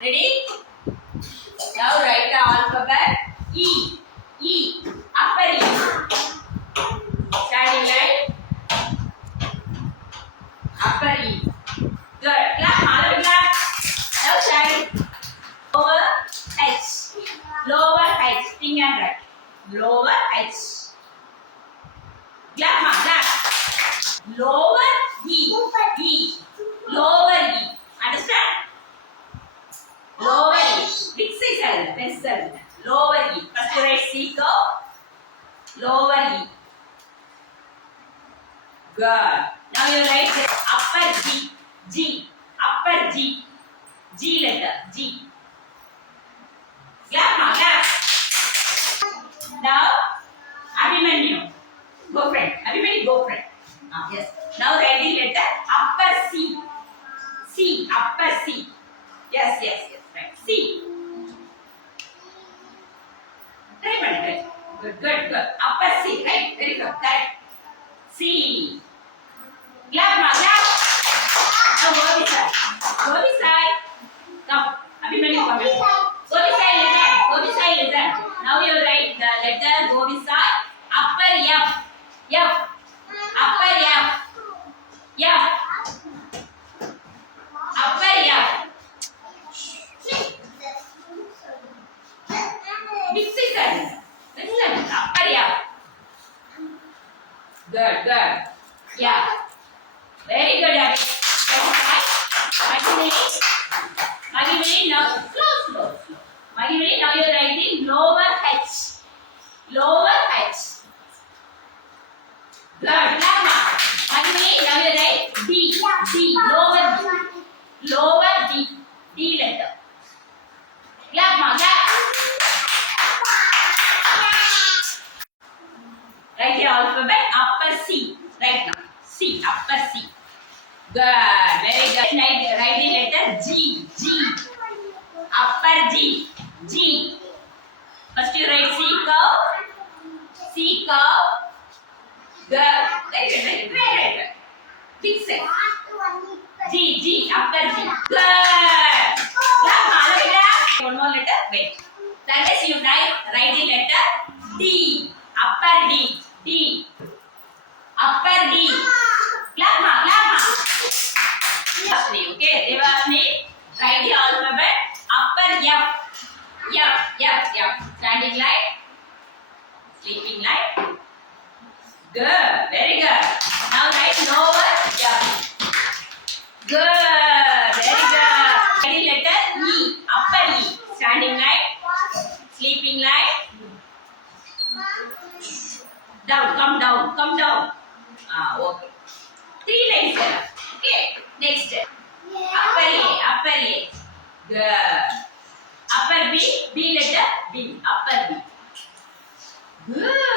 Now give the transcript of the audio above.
Ready? Now write the alphabet E. E. Upper E. Standing line. Upper E. Good. Clap. Mother clap. Now stand. Lower H. Lower H. Think and write. Lower H. Clap. Ma. Clap. Lower E. E. Lower E. Understand? Lower E. Big size pencil. Lower E. First write C curve. Lower E. Good. Now you write the upper G. G. Upper G. G letter. G. Clap, ma, clap. Now, Abhimanyu. Go friend. Abhimanyu, go friend. Yes. Now write the letter upper C. C. Upper C. Yes. Right. C. Right. Good. Upper C. Right. Very good. Correct. C. Clap, ma, clap. Now go this side. Go this side. Come. Abhimanyu, come here. Go this side, listen. Go this side, listen. Now you write the letter go this side. Upper F. F. Upper F. F. Upper F. Big sister. Listen. Upper F. Good. Yeah. Very good, Abhi. Magimini, now slow. Magimini, now you are writing lower H. Lower H. Good. Lama. Magimini, now you write D. D. Lower D. Lower D. D letter. Lama. Write the alphabet upper C. Right now. C. Upper C. Good. Very good. Write the letter G. G. Upper G. G. First you write C curve. C curve. Good. Very good. Big set. G. Upper G. Good. One more letter. Wait. That is you write the letter D. Upper D. D. Upper D. Clap ma. Okay. Devasni. Write the alphabet. Upper F. Standing line. Sleeping line. Good. Very good. Now write lower F. Good. Very good. Write the letter E. Upper E. Standing line. Sleeping line. Down. Come down. Okay. 3 lines here. Okay. Next. Upper A. Good. Upper B. B letter B. Upper B. Good.